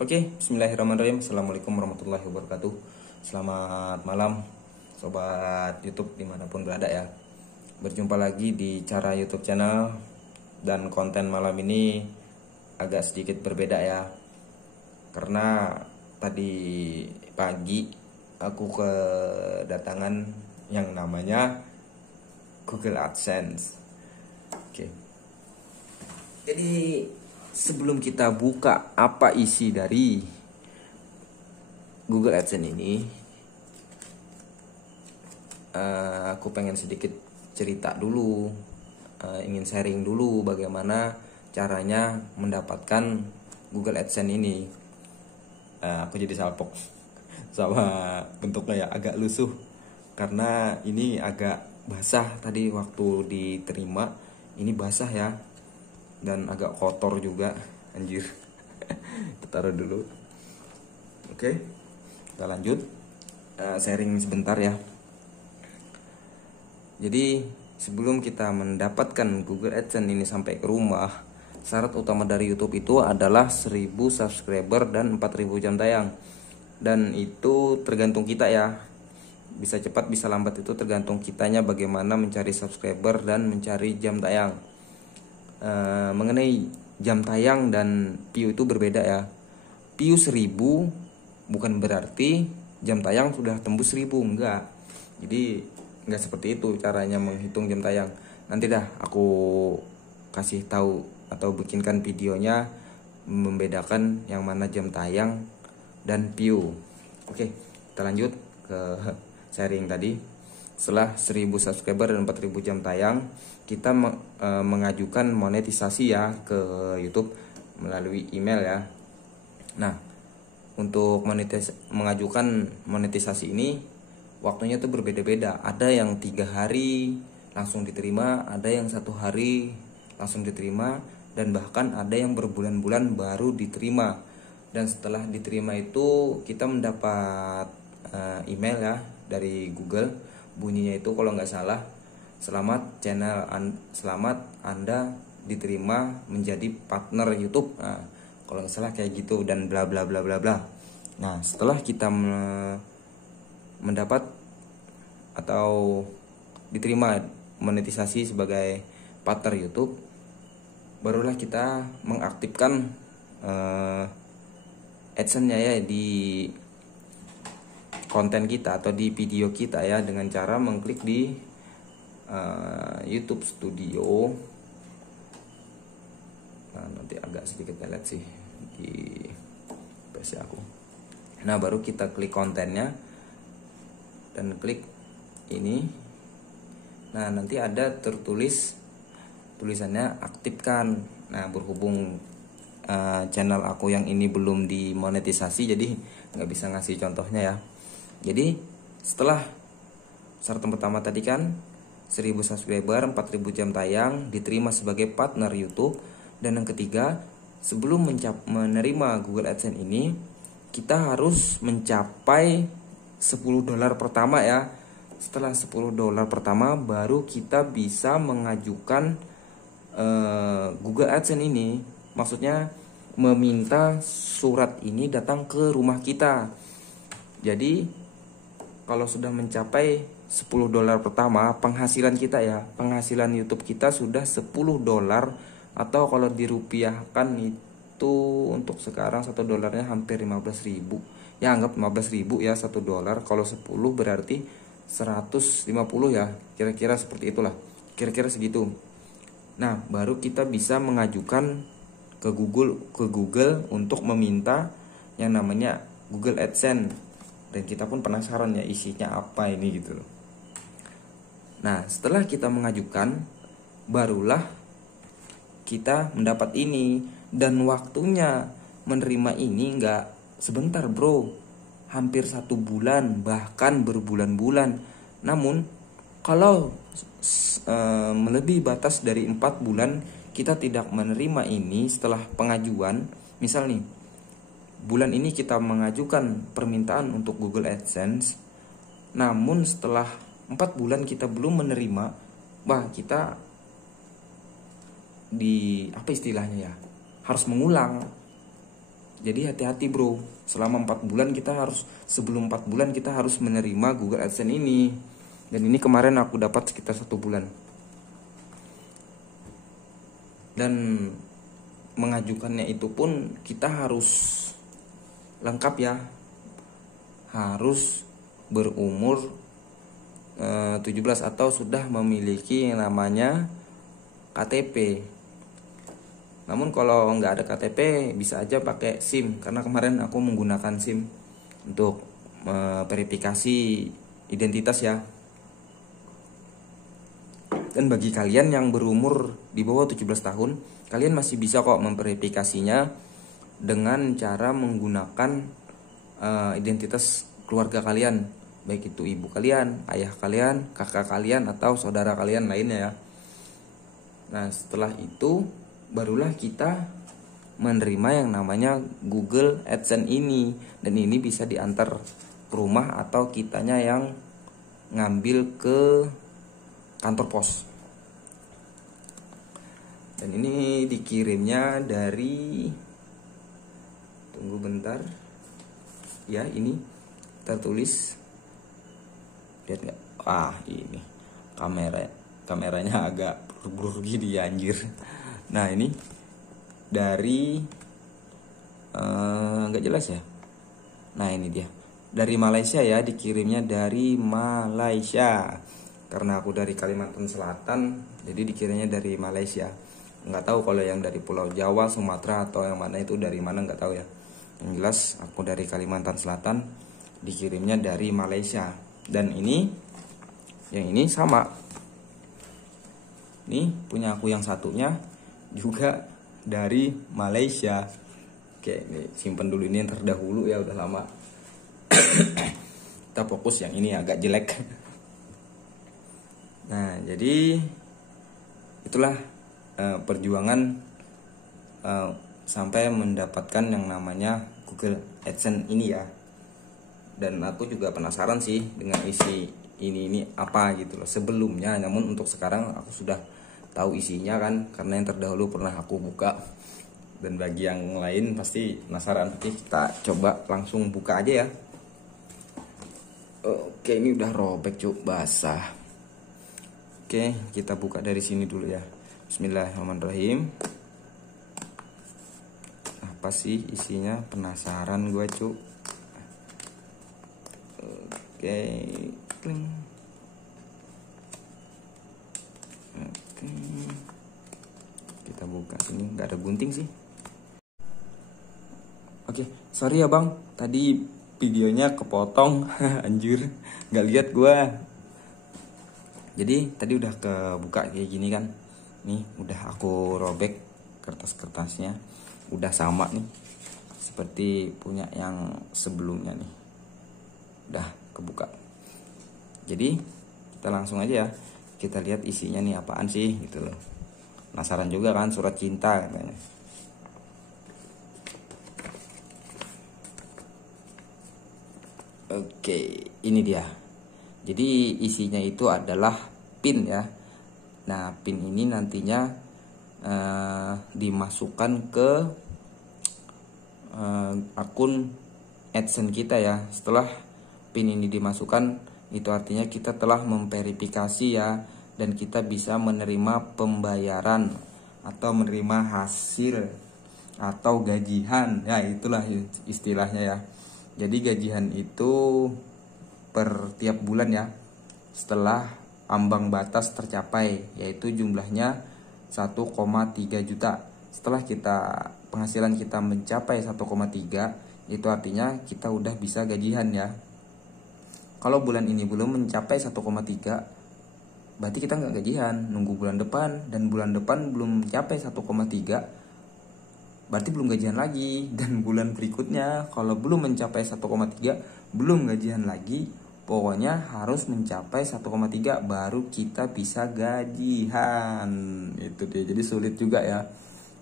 Oke, bismillahirrahmanirrahim. Assalamualaikum warahmatullahi wabarakatuh. Selamat malam sobat YouTube dimanapun berada ya. Berjumpa lagi di cara YouTube channel. Dan konten malam ini agak sedikit berbeda ya, karena tadi pagi aku kedatangan yang namanya Google AdSense. Oke, jadi sebelum kita buka apa isi dari Google AdSense ini, aku pengen sedikit cerita dulu, ingin sharing dulu bagaimana caranya mendapatkan Google AdSense ini. Aku jadi salpok sama bentuknya ya, agak lusuh karena ini agak basah tadi waktu diterima. Ini basah ya, dan agak kotor juga, anjir. Kita taruh dulu. Oke, kita lanjut sharing sebentar ya. Jadi sebelum kita mendapatkan Google AdSense ini sampai ke rumah, syarat utama dari YouTube itu adalah 1000 subscriber dan 4000 jam tayang. Dan itu tergantung kita ya, bisa cepat bisa lambat, itu tergantung kitanya bagaimana mencari subscriber dan mencari jam tayang. Mengenai jam tayang dan view itu berbeda ya. View 1000 bukan berarti jam tayang sudah tembus 1000, enggak. Jadi enggak seperti itu caranya menghitung jam tayang. Nanti dah aku kasih tahu atau bikinkan videonya membedakan yang mana jam tayang dan view. Oke, kita lanjut ke sharing tadi. Setelah 1000 subscriber dan 4000 jam tayang, kita mengajukan monetisasi ya ke YouTube melalui email ya. Nah, untuk mengajukan monetisasi ini waktunya tuh berbeda-beda. Ada yang 3 hari langsung diterima, ada yang 1 hari langsung diterima, dan bahkan ada yang berbulan-bulan baru diterima. Dan setelah diterima itu kita mendapat email ya dari Google. Bunyinya itu kalau nggak salah, selamat Anda diterima menjadi partner YouTube. Nah, kalau nggak salah kayak gitu, dan bla bla bla bla bla. Nah, setelah kita mendapat atau diterima monetisasi sebagai partner YouTube, barulah kita mengaktifkan AdSense-nya ya di konten kita atau di video kita ya, dengan cara mengklik di YouTube Studio. Nah, nanti agak sedikit telat sih di PC aku. Nah, baru kita klik kontennya dan klik ini. Nah, nanti ada tertulis tulisannya aktifkan. Nah, berhubung channel aku yang ini belum dimonetisasi, jadi nggak bisa ngasih contohnya ya. Jadi setelah syarat pertama tadi kan 1000 subscriber, 4000 jam tayang, diterima sebagai partner YouTube. Dan yang ketiga, sebelum menerima Google AdSense ini, kita harus mencapai $10 pertama ya. Setelah $10 pertama baru kita bisa mengajukan Google AdSense ini. Maksudnya meminta surat ini datang ke rumah kita. Jadi kalau sudah mencapai $10 pertama, penghasilan kita ya, penghasilan YouTube kita sudah $10, atau kalau dirupiahkan itu untuk sekarang $1 hampir 15.000. Ya, anggap 15.000 ya $1. Kalau 10 berarti 150 ya, kira-kira seperti itulah, kira-kira segitu. Nah, baru kita bisa mengajukan ke Google untuk meminta yang namanya Google AdSense. Dan kita pun penasaran ya isinya apa ini gitu loh. Nah, setelah kita mengajukan, barulah kita mendapat ini. Dan waktunya menerima ini nggak sebentar bro, hampir 1 bulan, bahkan berbulan-bulan. Namun kalau melebihi batas dari 4 bulan kita tidak menerima ini setelah pengajuan, misal nih bulan ini kita mengajukan permintaan untuk Google AdSense, namun setelah 4 bulan kita belum menerima, kita di apa istilahnya ya, harus mengulang. Jadi hati-hati bro, selama 4 bulan kita harus, sebelum 4 bulan kita harus menerima Google AdSense ini. Dan ini kemarin aku dapat sekitar 1 bulan. Dan mengajukannya itu pun kita harus lengkap ya, harus berumur 17 atau sudah memiliki yang namanya KTP. Namun kalau nggak ada KTP bisa aja pakai SIM, karena kemarin aku menggunakan SIM untuk verifikasi identitas ya. Dan bagi kalian yang berumur di bawah 17 tahun, kalian masih bisa kok memverifikasinya dengan cara menggunakan identitas keluarga kalian, baik itu ibu kalian, ayah kalian, kakak kalian, atau saudara kalian lainnya ya. Nah setelah itu barulah kita menerima yang namanya Google AdSense ini. Dan ini bisa diantar ke rumah atau kitanya yang ngambil ke kantor pos. Dan ini dikirimnya dari, tunggu bentar ya, ini tertulis, lihat nggak? Ini kameranya agak blur gini ya anjir. Nah ini dari nggak jelas ya. Nah ini dia dari Malaysia ya, dikirimnya dari Malaysia. Karena aku dari Kalimantan Selatan, jadi dikirimnya dari Malaysia. Nggak tahu kalau yang dari Pulau Jawa, Sumatera, atau yang mana itu dari mana, nggak tahu ya. Yang jelas aku dari Kalimantan Selatan, dikirimnya dari Malaysia. Dan ini, yang ini sama. Ini punya aku yang satunya juga dari Malaysia. Oke, ini simpen dulu, ini yang terdahulu ya, udah lama. Kita fokus yang ini agak jelek. Nah, jadi itulah perjuangan sampai mendapatkan yang namanya Google AdSense ini ya. Dan aku juga penasaran sih dengan isi ini apa gitu loh sebelumnya. Namun untuk sekarang aku sudah tahu isinya kan, karena yang terdahulu pernah aku buka. Dan bagi yang lain pasti penasaran. Kita coba langsung buka aja ya. Oke, ini udah robek cuk, basah. Oke, kita buka dari sini dulu ya. Bismillahirrahmanirrahim. Apa sih isinya? Penasaran gue cuk. Oke, kling. Oke, kita buka sini, nggak ada gunting sih. Oke, sorry ya bang, tadi videonya kepotong. Anjir, nggak lihat gue. Jadi tadi udah kebuka kayak gini kan. Nih udah aku robek kertas-kertasnya, udah sama nih seperti punya yang sebelumnya nih. Udah kebuka. Jadi kita langsung aja ya, kita lihat isinya nih apaan sih gitu loh. Penasaran juga kan, surat cinta katanya. Oke, ini dia. Jadi isinya itu adalah PIN ya. Nah PIN ini nantinya dimasukkan ke akun AdSense kita ya. Setelah PIN ini dimasukkan, itu artinya kita telah memverifikasi ya, dan kita bisa menerima pembayaran atau menerima hasil atau gajian ya, itulah istilahnya ya. Jadi gajian itu per tiap bulan ya, setelah ambang batas tercapai, yaitu jumlahnya 1,3 juta. Setelah penghasilan kita mencapai 1,3, itu artinya kita udah bisa gajian ya. Kalau bulan ini belum mencapai 1,3, berarti kita nggak gajian, nunggu bulan depan. Dan bulan depan belum mencapai 1,3, berarti belum gajian lagi. Dan bulan berikutnya kalau belum mencapai 1,3, belum gajian lagi. Pokoknya harus mencapai 1,3 baru kita bisa gajian. Itu dia, jadi sulit juga ya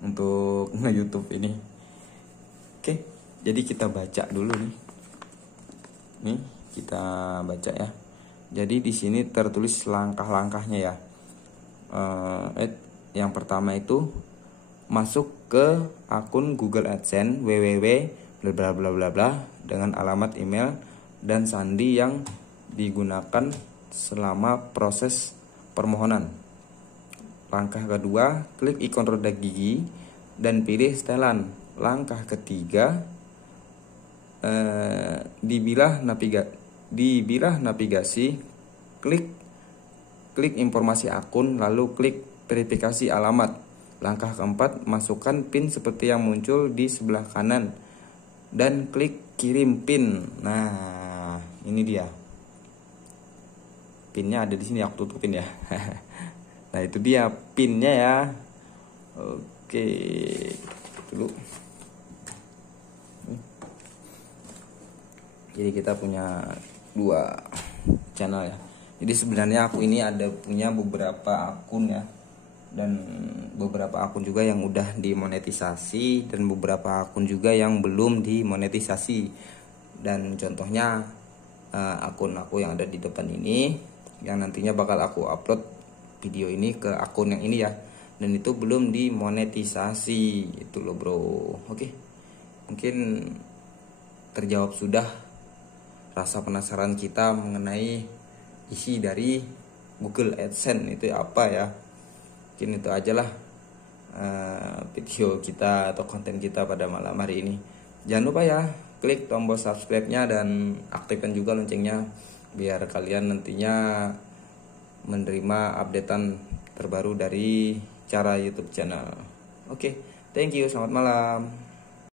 untuk nge-YouTube ini. Oke, jadi kita baca dulu nih. Nih, kita baca ya. Jadi di sini tertulis langkah-langkahnya ya. Yang pertama itu masuk ke akun Google AdSense www bla bla bla bla bla dengan alamat email dan sandi yang digunakan selama proses permohonan. Langkah kedua, klik ikon roda gigi dan pilih setelan. Langkah ketiga, di bilah navigasi, klik informasi akun, lalu klik verifikasi alamat. Langkah keempat, masukkan PIN seperti yang muncul di sebelah kanan dan klik kirim PIN. Nah, ini dia. PIN-nya ada di sini, aku tutupin ya. Nah, itu dia PIN-nya ya. Oke, dulu. Jadi kita punya 2 channel ya. Jadi sebenarnya aku ini ada punya beberapa akun ya, dan beberapa akun juga yang udah dimonetisasi dan beberapa akun juga yang belum dimonetisasi. Dan contohnya akun aku yang ada di depan ini, yang nantinya bakal aku upload video ini ke akun yang ini ya, dan itu belum dimonetisasi itu loh bro. Oke, mungkin terjawab sudah rasa penasaran kita mengenai isi dari Google AdSense itu apa ya. Mungkin itu aja lah video kita atau konten kita pada malam hari ini. Jangan lupa ya, klik tombol subscribe-nya dan aktifkan juga loncengnya biar kalian nantinya menerima updatean terbaru dari Cara YouTube channel. Oke, thank you, selamat malam.